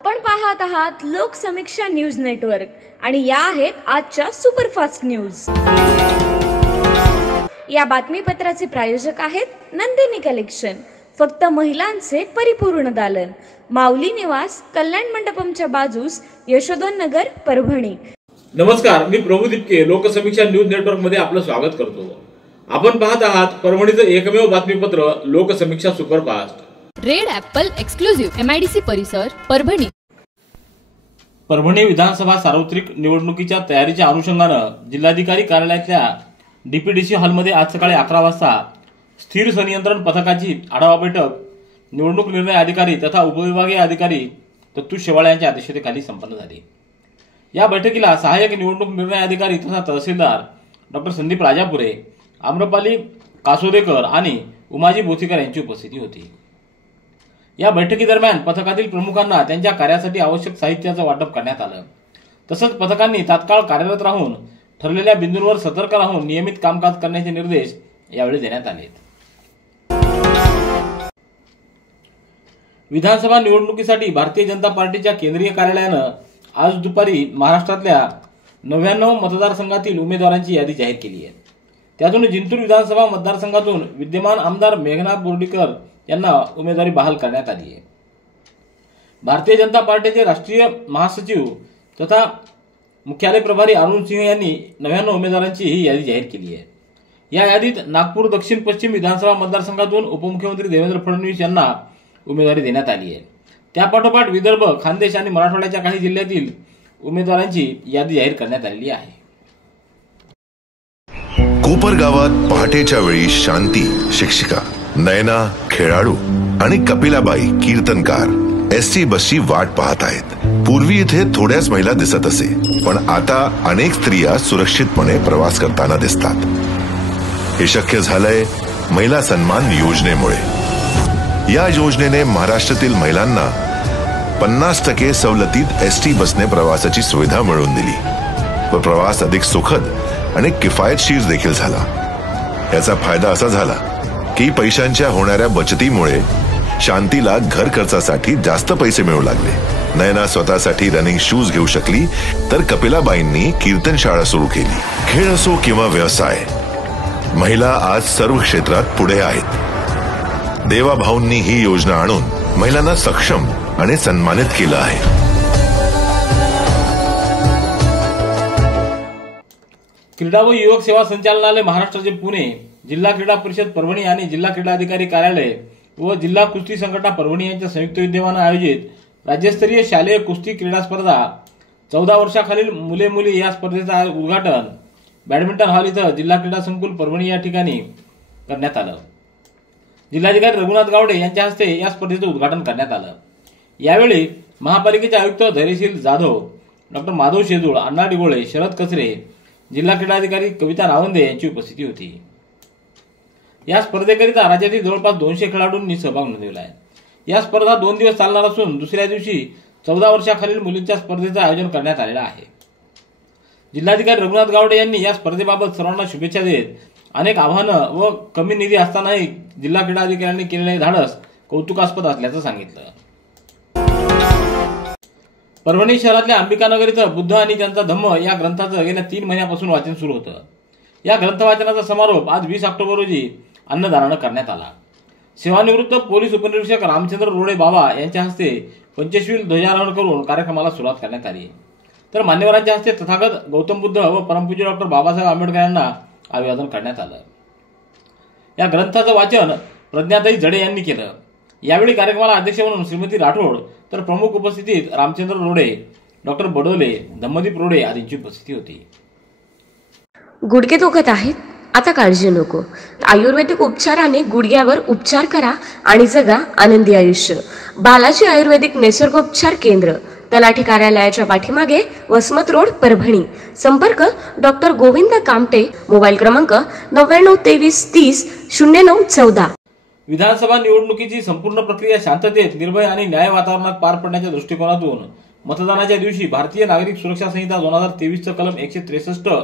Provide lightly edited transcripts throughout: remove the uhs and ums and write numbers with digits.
आपण पाहत आहात लोकसमीक्षा न्यूज नेटवर्क आणि या आहेत आजच्या सुपरफास्ट न्यूज। या बातमीपत्राचे प्रायोजक आहेत नंदिनी कलेक्शन, फक्त महिलांचे परिपूर्ण दालन, माऊली निवास, कल्याण मंडपमच्या बाजूस, यशोधन नगर, परभणी। नमस्कार, मी प्रभू दीपके लोकसमीक्षा न्यूज नेटवर्क मध्ये आपलं स्वागत करतो। आपण पाहत आहात परभणीचं एकमेव बातमीपत्र Loksamiksha superfast. Red Apple exclusive MIDC परिसर, परभणी। परभणी विधानसभा सार्वत्रिक निवडणुकीच्या तयारीच्या अनुषंगानं जिल्हाधिकारी कार्यालयातल्या DPDC हॉलमध्ये आज सकाळी 11 वाजता स्थिर संनियंत्रण पथकाची आढावा बैठक निवडणूक निर्णय अधिकारी तथा उपविभागीय अधिकारी तत्तुष शेवाळे यांच्या अध्यक्षतेखाली संपन्न झाली। या बैठकीला सहाय्यक निवडणूक निर्णय अधिकारी तथा तहसीलदार डॉक्टर संदीप राजापुरे, आम्रपाली कासोदेकर आणि उमाजी बोथीकर यांची उपस्थिती होती। या बैठकीदरम्यान पथकातील प्रमुखांना त्यांच्या कार्यासाठी आवश्यक साहित्याचं वाटप करण्यात आलं। तसंच पथकांनी तात्काळ कार्यरत राहून ठरलेल्या बिंदूंवर सतर्क राहून नियमित कामकाज करण्याचे निर्देश यावेळी देण्यात आले। विधानसभा निवडणुकीसाठी भारतीय जनता पार्टीच्या केंद्रीय कार्यालयानं आज दुपारी महाराष्ट्रातल्या 99 मतदारसंघातील उमेदवारांची यादी जाहीर केली आहे। त्यातून जिंतूर विधानसभा मतदारसंघातून विद्यमान आमदार मेघना बोर्डीकर यांना उमेदवारी बहाल करण्यात आली आहे। भारतीय जनता पार्टीचे राष्ट्रीय महासचिव तथा मुख्यालय प्रभारी अरुण सिंह यांनी 99 उमेदवारांची ही यादी जाहीर केली आहे। या यादीत नागपूर दक्षिण पश्चिम विधानसभा मतदारसंघातून उपमुख्यमंत्री देवेंद्र फडणवीस यांना उमेदवारी देण्यात आली आहे। त्यापाठोपाठ विदर्भ, खानदेश आणि मराठवाड्याच्या काही जिल्ह्यातील उमेदवारांची यादी जाहीर करण्यात आलेली आहे। कोपरगावात पहाटेच्या वेळी शांती शिक्षिका, नयना खेळाडू आणि कपिलाबाई कीर्तनकार ST बसची वाट पाहत आहेत। पूर्वी इथे थोड्याच महिला दिसत असे, पण आता अनेक स्त्रिया सुरक्षितपणे प्रवास करताना दिसतात। हे शक्य झालंय महिला सन्मान योजनेमुळे। या योजनेने महाराष्ट्रातील महिलांना 50% सवलतीत ST बसने प्रवासाची सुविधा मिळवून दिली व प्रवास अधिक सुखद आणि किफायतशीर देखील झाला। याचा फायदा असा झाला की पैशांच्या होणाऱ्या बचतीमुळे शांतीला घर खर्चासाठी जास्त पैसे मिळू लागले। नयना स्वतःसाठी रनिंग शूज घेऊ शकली, तर कपिलाबाईंनी कीर्तन शाळा सुरू केली। खेळ असो किंवा व्यवसाय, महिला आज सर्व क्षेत्रात पुढे आहेत। देवाभाऊंनी ही योजना आणून महिलांना सक्षम आणि सन्मानित केलं आहे। क्रीडा व युवक सेवा संचालनालय महाराष्ट्राचे पुणे, जिल्हा क्रीडा परिषद परभणी आणि जिल्हा क्रीडा अधिकारी कार्यालय व जिल्हा कुस्ती संघटना परभणी यांच्या संयुक्त विद्यमाने आयोजित राज्यस्तरीय शालेय कुस्ती क्रीडा स्पर्धा 14 वर्षाखालील मुले मुली या स्पर्धेचं उद्घाटन बॅडमिंटन हॉल इथं जिल्हा क्रीडा संकुल परभणी या ठिकाणी करण्यात आलं। जिल्हाधिकारी रघुनाथ गावडे यांच्या हस्ते या स्पर्धेचं उद्घाटन करण्यात आलं। यावेळी महापालिकेचे आयुक्त धैर्यशील जाधव, डॉक्टर माधव शेजूळ, अण्णा डिगोळे, शरद कचरे, जिल्हा क्रीडा अधिकारी कविता रावंदे यांची उपस्थिती होती। या स्पर्धेकरिता राज्यातील जवळपास 200 खेळाडूंनी सहभाग नोंदवला आहे। या स्पर्धा 2 दिवस चालणार असून दुसऱ्या दिवशी 14 वर्षाखालील मुलींच्या स्पर्धेचं आयोजन करण्यात आलेलं आहे। जिल्हाधिकारी रघुनाथ गावडे यांनी या स्पर्धेबाबत सर्वांना शुभेच्छा देत अनेक आव्हानं व कमी निधी असतानाही जिल्हा क्रीडा अधिकाऱ्यांनी केलेले धाडस कौतुकास्पद असल्याचं सांगितलं। परभणी शहरातल्या अंबिकानगर इथं बुद्ध आणि त्यांचा धम्म या ग्रंथाचं गेल्या 3 महिन्यापासून वाचन सुरू होतं। या ग्रंथ वाचनाचा समारोप आज 20 ऑक्टोबर रोजी अन्नदानानं करण्यात आला। सेवानिवृत्त पोलीस उपनिरीक्षक रामचंद्र रोडे बाबा यांच्या हस्ते पंचशील ध्वजारोहण करून कार्यक्रमाला सुरुवात करण्यात आली, तर मान्यवरांच्या हस्ते तथागत गौतम बुद्ध व परमपूज्य डॉक्टर बाबासाहेब आंबेडकर यांना अभिवादन करण्यात आलं। या ग्रंथाचं वाचन प्रज्ञाताई जडे यांनी केलं। यावेळी कार्यक्रमाला अध्यक्ष म्हणून श्रीमती राठोड, तर प्रमुख उपस्थितीत रामचंद्र रोडे, डॉक्टर बडोले, धम्मदीप रोडे आदींची उपस्थिती होती। गुडघे दुखत आहेत? आता काळजी नको। आयुर्वेदिक उपचाराने गुडघ्यावर उपचार करा आणि जगा आनंदी आयुष्य। बालाजी आयुर्वेदिक निसर्गोपचार केंद्र, तलाठी कार्यालयाच्या पाठीमागे, वसमत रोड, परभणी। संपर्क डॉक्टर गोविंद कामटे, मोबाईल क्रमांक 9923300914। विधानसभा निवडणुकीची संपूर्ण प्रक्रिया शांततेत, निर्भय आणि न्याय वातावरणात पार पडण्याच्या दृष्टिकोनातून मतदानाच्या दिवशी भारतीय नागरिक सुरक्षा संहिता 2023 कलम 163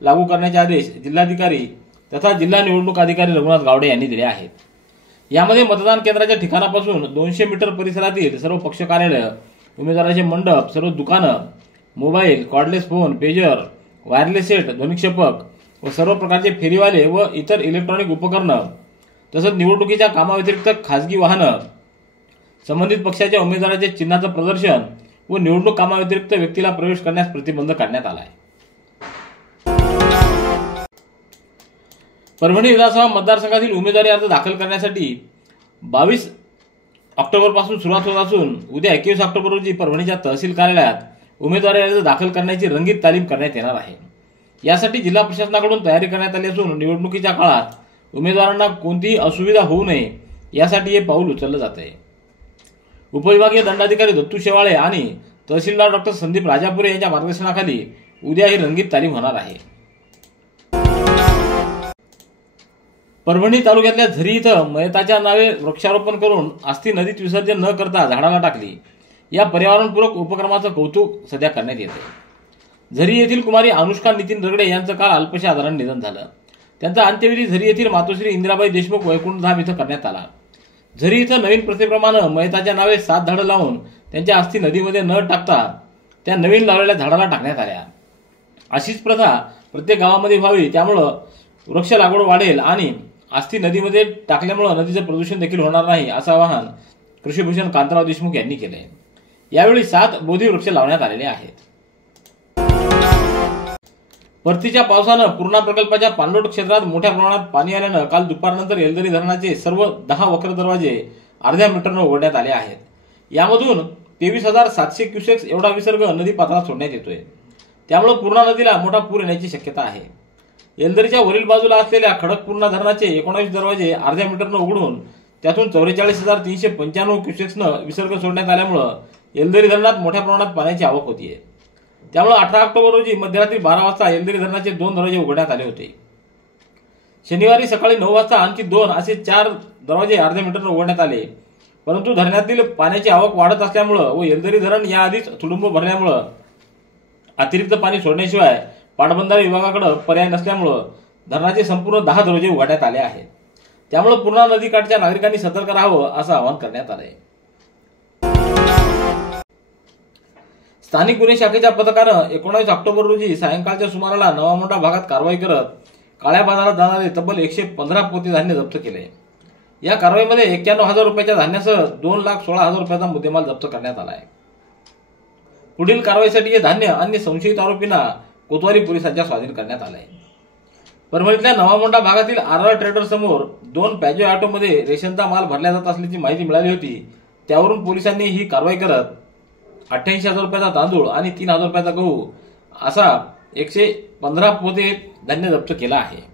लागू करण्याचे आदेश जिल्हाधिकारी तथा जिल्हा निवडणूक अधिकारी रघुनाथ गावडे यांनी दिले आहेत। यामध्ये मतदान केंद्राच्या ठिकाणापासून 200 मीटर परिसरातील सर्व पक्ष कार्यालय, उमेदवाराचे मंडप, सर्व दुकानं, mobile, cordless phone, pager, wireless set, ध्वनिक्षेपक व सर्व प्रकारचे फेरीवाले व इतर इलेक्ट्रॉनिक उपकरणं तसंच निवडणुकीच्या कामाव्यतिरिक्त खासगी वाहनं, संबंधित पक्षाच्या उमेदवाराच्या चिन्हाचं प्रदर्शन व निवडणूक कामाव्यतिरिक्त व्यक्तीला प्रवेश करण्यास प्रतिबंध काढण्यात आला आहे. परभणी विधानसभा मतदारसंघातील उमेदवारी अर्ज दाखल करण्यासाठी 22 ऑक्टोबरपासून सुरुवात होत असून उद्या 21 ऑक्टोबर रोजी परभणीच्या तहसील कार्यालयात उमेदवारी अर्ज दाखल करण्याची रंगीत तालीम करण्यात येणार आहे. यासाठी जिल्हा प्रशासनाकडून तयारी करण्यात आली असून निवडणुकीच्या काळात उमेदवारांना कोणतीही असुविधा होऊ नये यासाठी हे पाऊल उचललं जात आहे. उपविभागीय दंडाधिकारी दत्तू शेवाळे आणि तहसीलदार डॉक्टर संदीप राजापुरे यांच्या मार्गदर्शनाखाली उद्या ही रंगीत तालीम होणार आहे. परभणी तालुक्यातल्या झरी इथं मयताच्या नावे वृक्षारोपण करून आस्थी नदीत विसर्जन न करता झाडाला टाकली या पर्यावरणपूरक उपक्रमाचं कौतुक सध्या करण्यात येते. झरी येथील कुमारी अनुष्का नितीन रगडे यांचं काल अल्पशा आजाराने निधन झालं. त्यांचा अंत्यविधी झरी येथील मातोश्री इंदिराबाई देशमुख वैकुंठधाम इथं करण्यात आला. झरी इथं नवीन प्रथेप्रमाणे मयताच्या नावे 7 झाडं लावून त्यांच्या अस्थी नदीमध्ये न टाकता त्या नवीन लावलेल्या झाडाला टाकण्यात आल्या. अशीच प्रथा प्रत्येक गावामध्ये व्हावी, त्यामुळं वृक्ष लागवड वाढेल आणि अस्थी नदीमध्ये टाकल्यामुळे नदीचं प्रदूषण देखील होणार नाही, असं आवाहन कृषीभूषण कांतराव देशमुख यांनी केलंय. यावेळी 7 बोधी वृक्ष लावण्यात आलेले आहेत. परतीच्या पावसानं पूर्णा प्रकल्पाच्या पाणलोट क्षेत्रात मोठ्या प्रमाणात पाणी आल्यानं काल दुपारनंतर येलदरी धरणाचे सर्व 10 वक्र दरवाजे अर्ध्या मीटरनं उघडण्यात आले आहेत. यामधून 23,700 क्युसेक्स एवढा विसर्ग नदी पात्रात सोडण्यात येतोय. त्यामुळे पूर्णा नदीला मोठा पूर येण्याची शक्यता आहे. येलदरीच्या वरील बाजूला असलेल्या खडकपूर्णा धरणाचे 19 दरवाजे अर्ध्या मीटरनं उघडून त्यातून 44,395 क्युसेक्सनं विसर्ग सोडण्यात आल्यामुळे येलदरी धरणात मोठ्या प्रमाणात पाण्याची आवक होतीये. त्यामुळे 18 ऑक्टोबर रोजी मध्यरात्री 12 वाजता येलदरी धरणाचे 2 दरवाजे उघडण्यात आले होते. शनिवारी सकाळी 9 वाजता आणखी 2 असे 4 दरवाजे अर्ध्या मीटरनं उघडण्यात आले. परंतु धरणातील पाण्याची आवक वाढत असल्यामुळे व येलदरी धरण याआधीच तुडुंब भरल्यामुळे अतिरिक्त पाणी सोडण्याशिवाय पाटबंधारे विभागाकडे पर्याय नसल्यामुळे धरणाचे संपूर्ण 10 दरवाजे उघडण्यात आले आहेत. त्यामुळे पूर्णा नदीकाठच्या नागरिकांनी सतर्क राहावं असं आवाहन करण्यात आलंय. स्थानिक गुन्हे शाखेच्या पथकानं 19 ऑक्टोबर रोजी सायंकाळच्या सुमाराला नवामोंढा भागात कारवाई करत काळ्या बाजारात जाणारे तब्बल 115 पोते धान्य जप्त केले. या कारवाईमध्ये 91,000 रुपयाच्या धान्यासह 2,16,000 रुपयाचा मुद्देमाल जप्त करण्यात आला आहे. पुढील कारवाईसाठी हे धान्य अन्य संशयित आरोपींना कोतवाली पोलिसांच्या स्वाधीन करण्यात आले. परभणीतल्या नवामोंढा भागातील RR ट्रेडर समोर 2 पॅजो ऑटोमध्ये रेशनचा माल भरला जात असल्याची माहिती मिळाली होती. त्यावरून पोलिसांनी ही कारवाई करत 88,000 रुपयाचा तांदूळ आणि 3,000 रुपयाचा गहू असा 115 पोते धान्य जप्त केला आहे.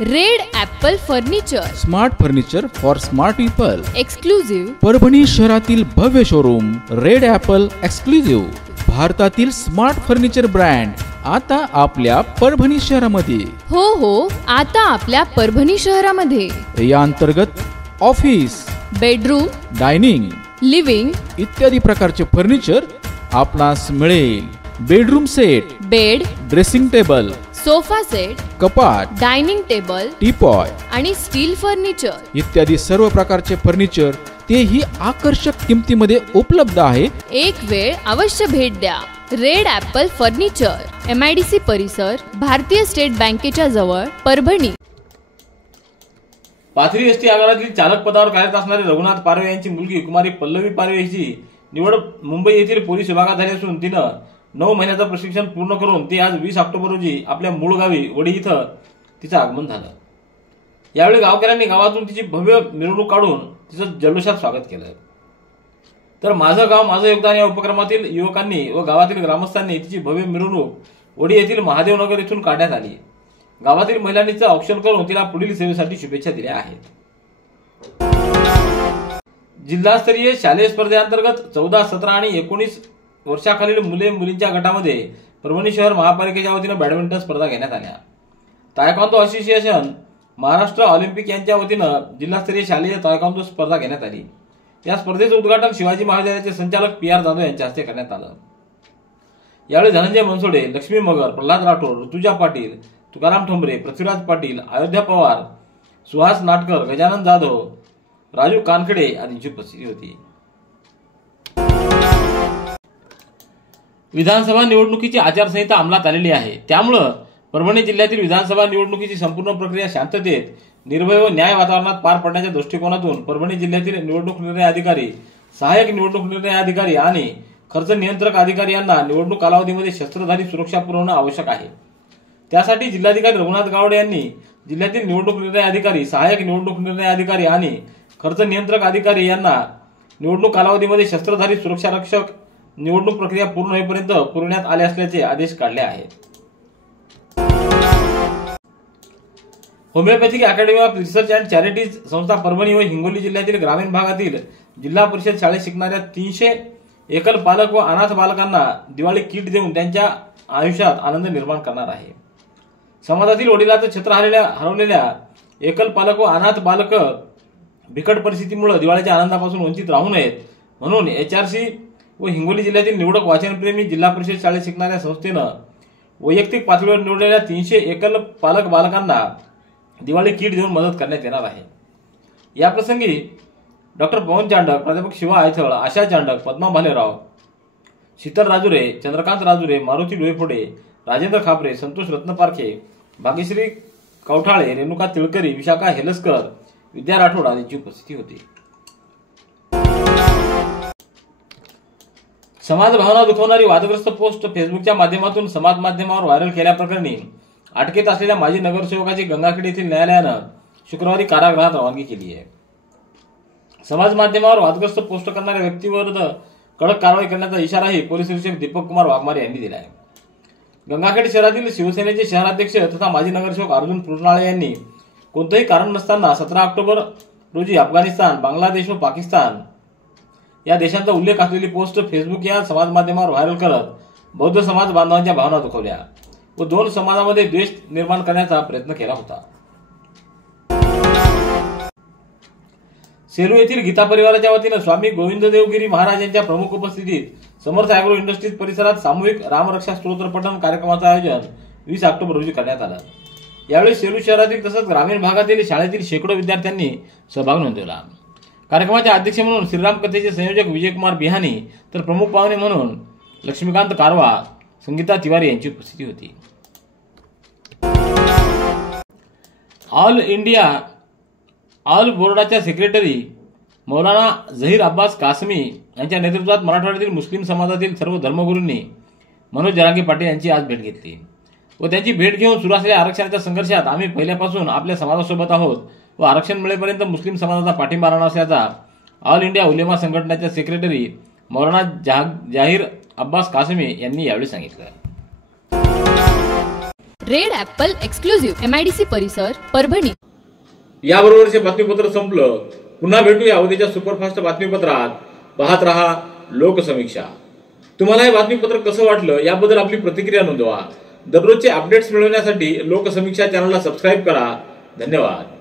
Red Apple furniture, smart furniture for smart people, exclusive Parbhani शहरातील भव्य शोरूम रेड ॲपल एक्सक्लुझिव्ह, भारतातील स्मार्ट फर्निचर ब्रँड आता आपल्या परभणी शहरामध्ये. हो, आता आपल्या परभणी शहरामध्ये. या अंतर्गत ऑफिस, बेडरूम, डायनिंग, लिव्हिंग इत्यादी प्रकारचे फर्निचर आपणास मिळेल. Bedroom set, bed, dressing table, sofa set, कपाट, डायनिंग टेबल, टीपॉय आणि स्टील फर्निचर इत्यादी सर्व प्रकारचे फर्निचर तेही आकर्षक किमतीमध्ये उपलब्ध आहे. एक वेळ अवश्य भेट द्या. रेड ॲपल फर्निचर, MIDC परिसर, भारतीय स्टेट बँकेच्या जवळ, परभणी. पाथरी एसटी आगारातील चालक पदावर कार्यरत असणारे रघुनाथ पारवे यांची मुलगी कुमारी पल्लवी पारवे यांची निवड मुंबई येथील पोलीस विभागात झाली असून तिनं 9 महिन्याचं प्रशिक्षण पूर्ण करून ती आज 20 ऑक्टोबर रोजी आपल्या मूळ गावी वडी इथं तिचं आगमन झालं. यावेळी गावकऱ्यांनी गावातून तिची भव्य मिरवणूक काढून तिचं जल्लोषात स्वागत केलं. तर माझं गाव माझं योगदान या उपक्रमातील युवकांनी व गावातील ग्रामस्थांनी तिची भव्य मिरवणूक वडी येथील महादेवनगर इथून काढण्यात आली. गावातील महिलांनीचं औक्षण करून तिला पुढील सेवेसाठी शुभेच्छा दिल्या आहेत. जिल्हास्तरीय शालेय स्पर्धेअंतर्गत 14, 17 आणि 19 वर्षाखालील मुले मुलींच्या गटामध्ये परभणी शहर महापालिकेच्या वतीनं बॅडमिंटन स्पर्धा घेण्यात आल्या. तायक्वांदो असोसिएशन, महाराष्ट्र ऑलिम्पिक यांच्या वतीनं जिल्हास्तरीय शालेय तायक्वांदो स्पर्धा घेण्यात आली. या स्पर्धेचं उद्घाटन शिवाजी महाविद्यालयाचे संचालक PR जाधव यांच्या हस्ते करण्यात आलं. यावेळी धनंजय मनसोडे, लक्ष्मी मगर, प्रल्हाद राठोड, ऋतुजा पाटील, तुकाराम ठोंबरे, पृथ्वीराज पाटील, अयोध्या पवार, सुहास नाटकर, गजानन जाधव, राजू कानखडे आदींची उपस्थिती होती. विधानसभा निवडणुकीची आचारसंहिता अंमलात आलेली आहे। त्यामुळे परभणी जिल्ह्यातील विधानसभा निवडणुकीची संपूर्ण प्रक्रिया शांततेत, निर्भय व न्याय वातावरणात पार पडण्याच्या दृष्टिकोनातून परभणी जिल्ह्यातील निवडणूक निर्णय अधिकारी, सहाय्यक निवडणूक निर्णय अधिकारी आणि खर्च नियंत्रक अधिकारी यांना निवडणूक कालावधीमध्ये शस्त्रधारी सुरक्षा पुरवणं आवश्यक आहे। त्यासाठी जिल्हाधिकारी रघुनाथ गावडे यांनी जिल्ह्यातील निवडणूक निर्णय अधिकारी, सहाय्यक निवडणूक निर्णय अधिकारी आणि खर्च नियंत्रक अधिकारी यांना निवडणूक कालावधीमध्ये शस्त्रधारी सुरक्षा रक्षक निवडणूक प्रक्रिया पूर्ण होईपर्यंत पुरवण्यात आले असल्याचे आदेश काढले आहेत। Homoeopathic academy of research and charities संस्था परभणी व हिंगोली जिल्ह्यातील ग्रामीण भागातील जिल्हा परिषद शाळेत शिकणाऱ्या 300 एकल पालक व अनाथ बालकांना दिवाळी किट देऊन त्यांच्या आयुष्यात आनंद निर्माण करणार आहे। समाजातील वडिलांचं छत्र हरवलेल्या एकल पालक व अनाथ बालक बिकट परिस्थितीमुळे दिवाळीच्या आनंदापासून वंचित राहू नयेत म्हणून HRC व हिंगोली जिल्ह्यातील निवडक वाचनप्रेमी जिल्हा परिषद शाळेत शिकणाऱ्या संस्थेनं वैयक्तिक पातळीवर निवडलेल्या 300 एकल पालक बालकांना दिवाळी किट देऊन मदत करण्यात येणार आहे। याप्रसंगी डॉक्टर पवन चांडक, प्राध्यापक शिवा आयथळ, आशा चांडक, पद्मा भालेराव, शीतल राजुरे, चंद्रकांत राजुरे, मारुती डोईफोडे, राजेंद्र खापरे, संतोष रत्नपारखे, भाग्यश्री कवठाळे, रेणुका तिळकरी, विशाखा हेलसकर, विद्या राठोड यांची उपस्थिती होती। समाज भावना दुखवणारी वादग्रस्त पोस्ट फेसबुकच्या माध्यमातून समाज माध्यमावर व्हायरल केल्याप्रकरणी अटकेत असलेल्या माजी नगरसेवकाची गंगाखेड येथील न्यायालयानं शुक्रवारी कारागृहात रवानगी केली आहे। समाज माध्यमावर वादग्रस्त पोस्ट करणाऱ्या व्यक्तीविरुद्ध कडक कारवाई करण्याचा इशाराही पोलीस निरीक्षक दीपक कुमार वाघमारे यांनी दिला आहे। गंगाखेड शहरातील शिवसेनेचे शहराध्यक्ष तथा माजी नगरसेवक अर्जुन पुरनाळे यांनी कोणतेही कारण नसताना 17 ऑक्टोबर रोजी अफगाणिस्तान, बांगलादेश व पाकिस्तान या देशांचा उल्लेख असलेली पोस्ट फेसबुक या समाज माध्यमावर व्हायरल करत बौद्ध समाज बांधवांच्या भावना दुखवल्या व दोन समाजामध्ये द्वेष निर्माण करण्याचा प्रयत्न केला होता। सेलू येथील गीता परिवाराच्या वतीनं स्वामी गोविंददेवगिरी महाराज यांच्या प्रमुख उपस्थितीत समर्थ अॅग्रो इंडस्ट्रीज परिसरात सामूहिक रामरक्षा स्तोत्र पठण कार्यक्रमाचं आयोजन 20 ऑक्टोबर रोजी करण्यात आलं। यावेळी सेलू शहरातील तसंच ग्रामीण भागातील शाळेतील शेकडो विद्यार्थ्यांनी सहभाग नोंदवला। कार्यक्रमाचे अध्यक्ष म्हणून श्रीराम कथेचे संयोजक विजयकुमार बिहानी तर प्रमुख पाहुणे म्हणून लक्ष्मीकांत कारवा, संगीता तिवारी यांची उपस्थिती होती। ऑल इंडिया ऑल बोर्डाच्या सेक्रेटरी मौलाना झहीर अब्बास कासमी यांच्या नेतृत्वात मराठवाड्यातील मुस्लिम समाजातील सर्व धर्मगुरूंनी मनोज जरांगे पाटील यांची आज भेट घेतली व त्यांची भेट घेऊन सुरू असलेल्या आरक्षणाच्या संघर्षात आम्ही पहिल्यापासून आपल्या समाजासोबत आहोत व आरक्षण मिळेपर्यंत मुस्लिम समाजाचा पाठिंबा राहणार असल्याचा ऑल इंडिया उलेमा संघटनेच्या सेक्रेटरी मौलाना जाहीर अब्बास कासमी यांनी यावेळी सांगितलं। रेड ॲपल एक्सक्लुझिव्ह MIDC परिसर परभणी। याबरोबरचे बातमीपत्र संपलं। पुन्हा भेटूया उद्याच्या सुपरफास्ट बातमीपत्रात। पाहत रहा लोकसमीक्षा। तुम्हाला हे बातमीपत्र कसं वाटलं याबद्दल आपली प्रतिक्रिया नोंदवा। दररोजचे अपडेट्स मिळवण्यासाठी लोकसमीक्षा चॅनलला सबस्क्राईब करा। धन्यवाद।